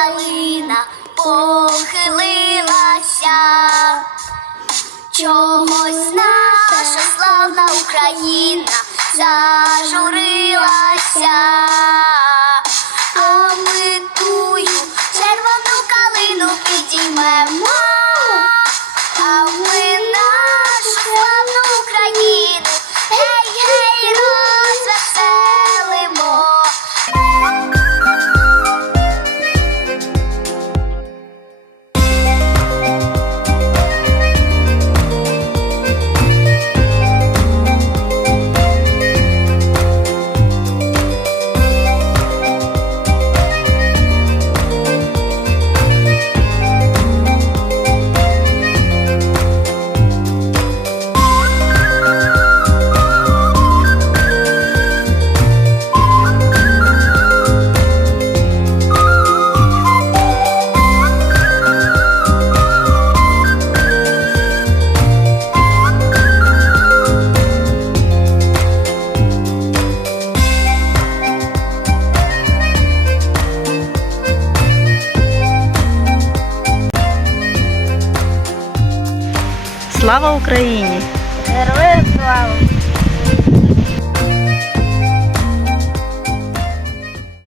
калина похилилася. Чогось наша славна Україна зажурилася, Слава Україні!